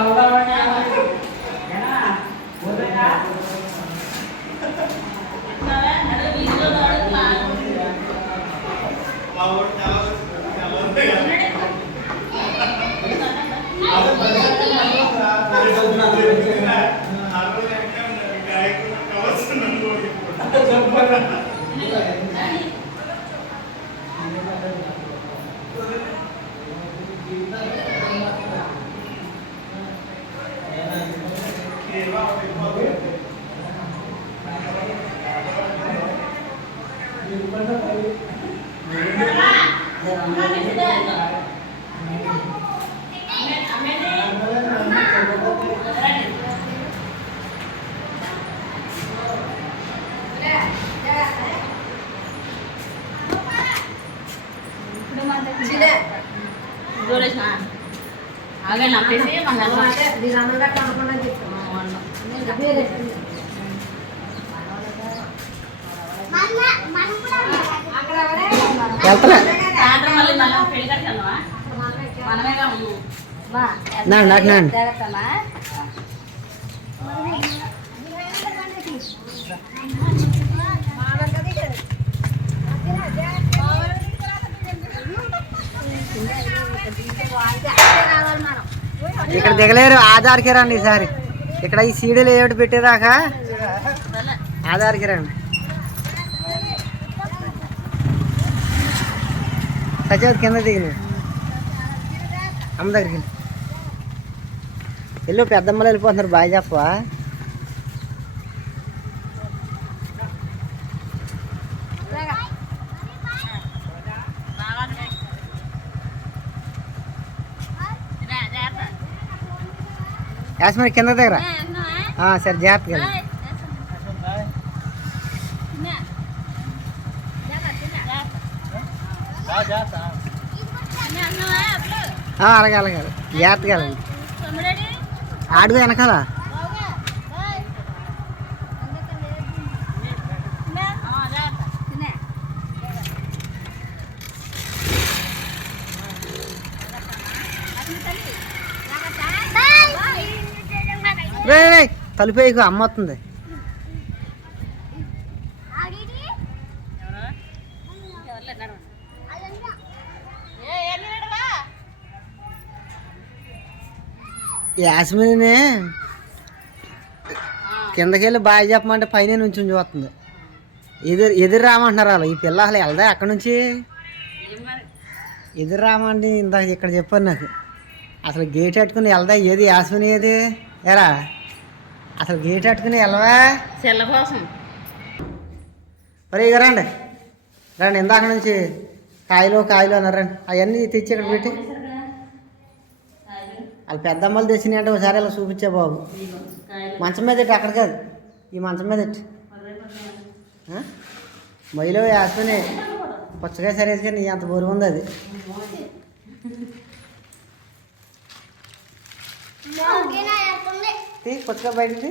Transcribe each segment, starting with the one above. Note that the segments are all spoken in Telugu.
đầu đâu ra nha నప్పేసి మన వీళ్ళందరూ మనం ఇక్కడ దిగలేరు ఆధార్కి రండి ఈసారి. ఇక్కడ ఈ సీడీలు ఏమిటి పెట్టేదాకా? ఆధార్కి రండి సచివతి కింద దిగిన అమ్మ దగ్గరికి వెళ్ళు. వెళ్ళు పెద్దమ్మలు వెళ్ళిపోతున్నారు బాగా చెప్పవా యాస్మరి కింద దగ్గర? సరే జాగ్రత్తగా అలాగే అలాగే. జాగ్రత్తగా ఆడుగు వెనకాల. తలుపేయకు అమ్మ వస్తుంది. యాస్మినే కిందకెళ్ళి బాగా చెప్పమంటే పైన నుంచి చూస్తుంది. ఎదురు ఎదురు రామంటున్నారు వాళ్ళు. ఈ పిల్ల అసలు వెళ్దా అక్కడ నుంచి? ఎదురు రామండి ఇందాక ఇక్కడ చెప్పాను నాకు. అసలు గేట్ కట్టుకుని వెళ్దా? ఏది యాస్మిని ఏది? ఎరా అసలు గేట్ కట్టుకుని వెళ్ళవా? చెల్ల కోసం. మరి ఇక రండి. రండి ఇందాక నుంచి కాయలు కాయలు అన్నారు రండి. అవన్నీ తెచ్చి ఇక్కడ పెట్టి. వాళ్ళు పెద్దమ్మలు తెచ్చినాయి అంటే ఒకసారి ఇలా చూపించే బాబు. మంచం మీద అక్కడ కాదు. ఈ మంచం మీద? మైలో వేసుకుని పుచ్చకాయ సరే కానీ అంత బరువు ఉంది అది. తీ, బయటది.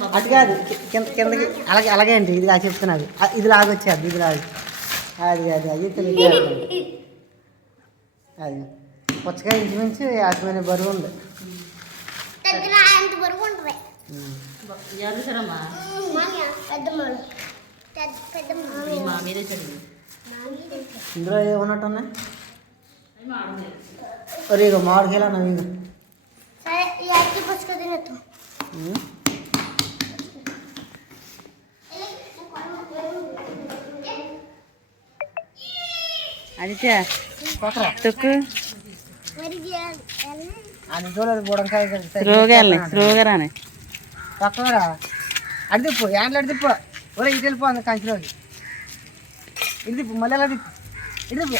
బాబా. అటు కాదు కింద కిందకి అలాగే అలాగే అండి ఇది ఆ చెప్తున్నది ఇది లాగొచ్చేది ఇది లాగు. అది అది అది తెలియదు అది. పుచ్చకాయ ఇంచుమించు యాసమైన బరువు ఉంది. ఇందులో ఏమన్నట్టు ఉన్నాయి ఒరే ఇక మామిడికాయలు అన్నావు ఇక ఉమ్. అదితే కొట్టరా తొక్కు అది చూడదు బుడంకాయ స్లోగా వెళ్ళి స్లోగా రాని పక్కరా అడి తిప్పు యాండ్లు అడి తిప్పు ఒరే ఇటు వెళ్ళిపోంది కంచిలోకి ఇటు తిప్పు మళ్ళీ ఎలా తిప్పు ఇటు తిప్పు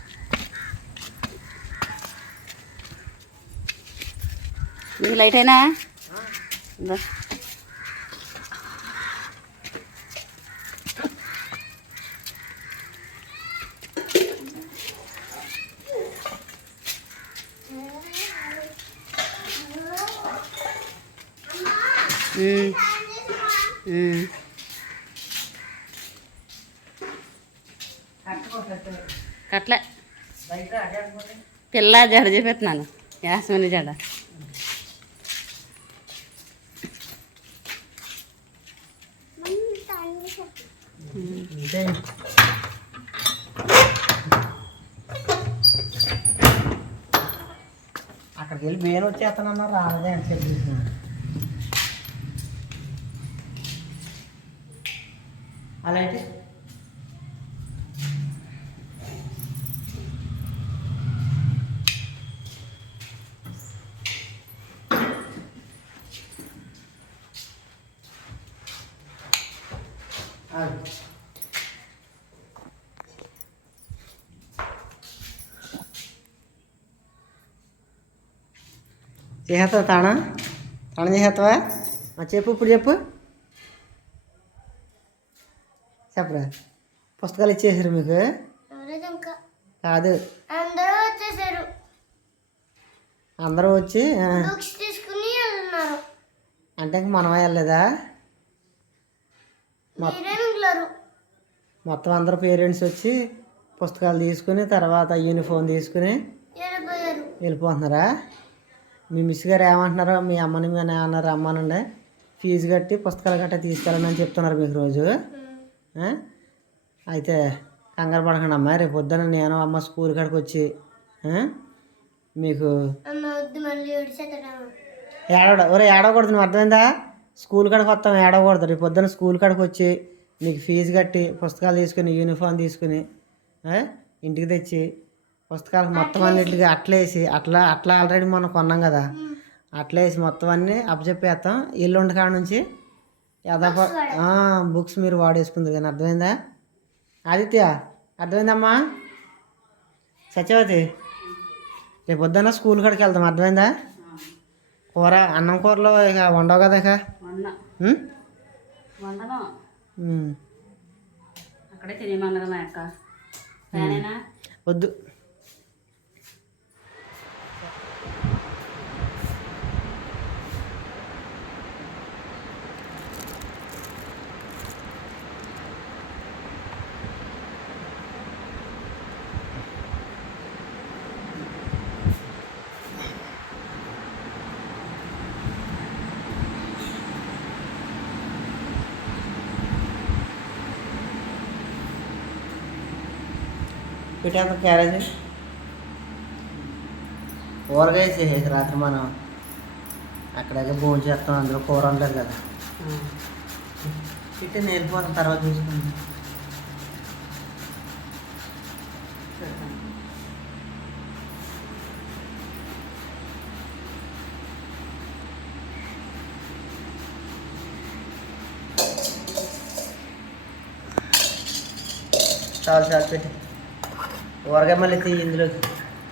నీకు లైట్ అయినా? అడగకపోతే పిల్ల జడ చెప్పేస్తున్నాను యాస్మిని జడ ఇంతే అక్కడికి వెళ్ళి బేలు వచ్చేస్తానన్నా రాలేదే అని చెప్పి అలా అయితే ఆగు. చేస్తావా తానా? తాళం చేస్తావా ఆ, చెప్పు ఇప్పుడు చెప్పు. చెప్పరా? పుస్తకాలు ఇచ్చేసారు మీకు? కాదు. అందరూ వచ్చేసారు. అందరూ వచ్చి తీసుకుని వెళ్తున్నారు. అంటే ఇంక మనమే వెళ్ళలేదా? మొత్తం అందరూ పేరెంట్స్ వచ్చి పుస్తకాలు తీసుకుని తర్వాత యూనిఫామ్ తీసుకుని వెళ్ళిపోతున్నారా? మీ మిస్ గారు ఏమంటున్నారో మీ అమ్మని మీ నాన్న రమ్మనండి ఫీజు కట్టి పుస్తకాలు గట్టా తీసుకెళ్ళండి అని చెప్తున్నారు మీకు రోజు? అయితే కంగారు పడకండి అమ్మ రేపు పొద్దున నేను అమ్మ స్కూల్ కాడికి వచ్చి? మీకు ఏడవడ ఒరే ఏడవకూడదు నువ్వు అర్థమైందా స్కూల్ కాడికి వస్తాం ఏడవకూడదు రేపు పొద్దున స్కూల్ కాడికి వచ్చి మీకు ఫీజు కట్టి పుస్తకాలు తీసుకుని యూనిఫామ్ తీసుకుని? ఇంటికి తెచ్చి పుస్తకాలకు మొత్తం అన్నిటికి అట్లేసి అట్లా అట్లా ఆల్రెడీ మనం కొన్నాం కదా. అట్లేసి మొత్తం అన్నీ అప్పచెప్పేస్తాం. ఎల్లుండి కాడ నుంచి యథాప బుక్స్ మీరు వాడేసుకుంది కానీ అర్థమైందా? ఆదిత్య అర్థమైందమ్మా? సత్యవతి రేపు పొద్దున్న స్కూల్ కాడికి వెళ్తాం అర్థమైందా? కూర అన్నం కూరలో ఇక వండవు కదా ఇక. అక్కడే తినేమన్నది మా అక్క. ఫ్యానేనా వద్దు పెట్టేంత క్యారేజ్? కూరగాయ చేసేసి రాత్రి మనం. అక్కడైతే భోజనం చేస్తాం అందులో కూర ఉండదు కదా. ఇట్టే నేను తర్వాత చూసుకుంటాం చాలు చాలు పెట్టి. కూరగాయ మళ్ళీ తీయి ఇందులోకి.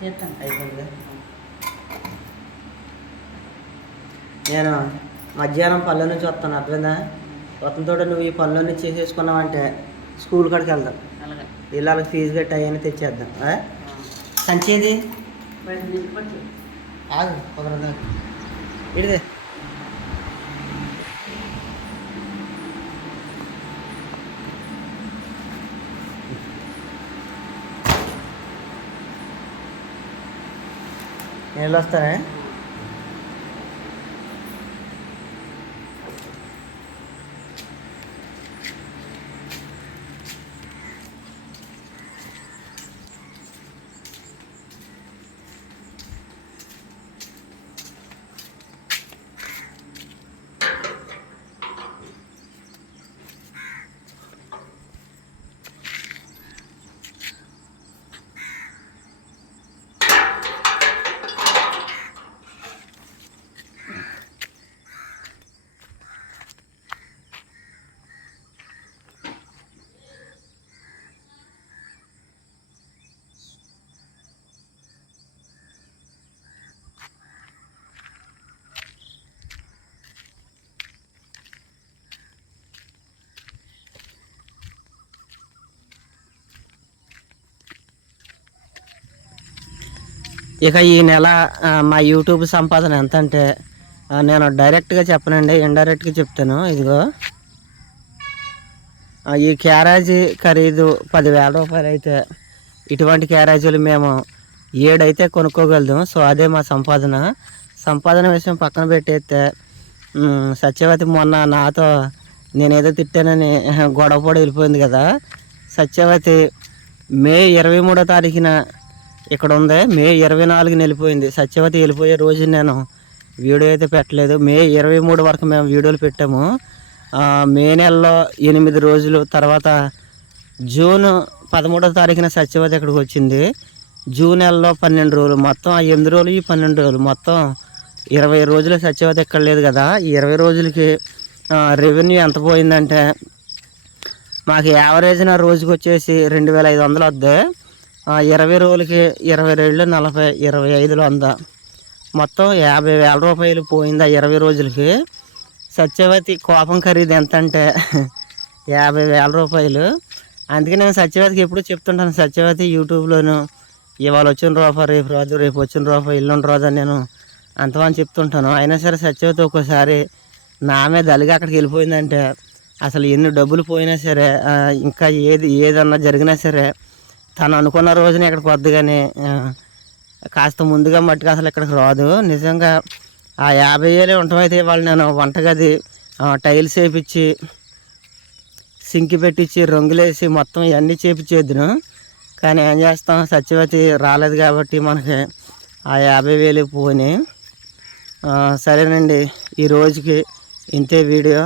చేస్తాను అయిపోయింది నేను మధ్యాహ్నం పల్లె నుంచి వస్తాను అర్థమైందా? వతంతో నువ్వు ఈ పనులన్నీ చేసేసుకున్నావంటే స్కూల్ కాడికి వెళ్దాం. పిల్లలకి ఫీజు కట్టి అవన్నీ తెచ్చేద్దాం? సంచేది నుంచి ఆగు కుదరదా ఇడిదే. నేను వస్తానే ఇక ఈ నెల మా యూట్యూబ్ సంపాదన ఎంత అంటే నేను డైరెక్ట్గా చెప్పనండి ఇండైరెక్ట్గా చెప్తాను. ఇదిగో. ఈ క్యారేజీ ఖరీదు పదివేల రూపాయలు అయితే ఇటువంటి క్యారేజీలు మేము ఏడైతే కొనుక్కోగలుగుతాం సో అదే మా సంపాదన. సంపాదన విషయం పక్కన పెట్టేస్తే సత్యవతి మొన్న నాతో నేనేదో తిట్టానని గొడవ పడి వెళ్ళిపోయింది కదా. సత్యవతి మే ఇరవై మూడో తారీఖున ఇక్కడ ఉంది. మే ఇరవై నాలుగుని వెళ్ళిపోయింది సత్యవతి వెళ్ళిపోయే రోజు నేను వీడియో అయితే పెట్టలేదు. మే ఇరవై మూడు వరకు మేము వీడియోలు పెట్టాము. మే నెలలో ఎనిమిది రోజులు తర్వాత జూన్ పదమూడో తారీఖున సత్యవతి ఇక్కడికి వచ్చింది. జూన్ నెలలో పన్నెండు రోజులు. మొత్తం ఆ ఎనిమిది రోజులు ఈ పన్నెండు రోజులు. మొత్తం ఇరవై రోజులు సత్యవతి ఎక్కడ లేదు కదా. ఈ ఇరవై రోజులకి రెవెన్యూ ఎంత పోయిందంటే మాకు యావరేజ్న రోజుకి వచ్చేసి రెండు వేల ఐదు వందలు వద్దే. ఇరవై రోజులకి ఇరవై రెండు నలభై ఇరవై ఐదులో అందా. మొత్తం యాభై వేల రూపాయలు పోయింది ఆ ఇరవై రోజులకి. సత్యవతి కోపం ఖరీదు ఎంత అంటే యాభై వేల రూపాయలు. అందుకే నేను సత్యవతికి ఎప్పుడు చెప్తుంటాను సత్యవతి యూట్యూబ్లోను ఇవాళ వచ్చిన రూపాయ రేపు రాదు రేపు వచ్చిన రూపాయ ఇల్లుండి రాదు అని నేను అంతమని చెప్తుంటాను. అయినా సరే సత్యవతి ఒక్కోసారి నా మీద అలిగి అక్కడికి వెళ్ళిపోయిందంటే అసలు ఎన్ని డబ్బులు పోయినా సరే ఇంకా ఏది ఏదన్నా జరిగినా సరే తను అనుకున్న రోజున ఇక్కడికి వద్దు కానీ కాస్త ముందుగా మట్టుకు అసలు ఇక్కడికి రాదు. నిజంగా ఆ యాభై వేలు ఉండటం అయితే వాళ్ళు నేను వంటగది టైల్స్ వేపించి సింక్ పెట్టించి రంగులేసి మొత్తం ఇవన్నీ చేపించేద్దును కానీ ఏం చేస్తాం? సత్యవతి రాలేదు కాబట్టి మనకి ఆ యాభై వేలు పోయినాయి సరేనండి. ఈ రోజుకి ఇంతే వీడియో.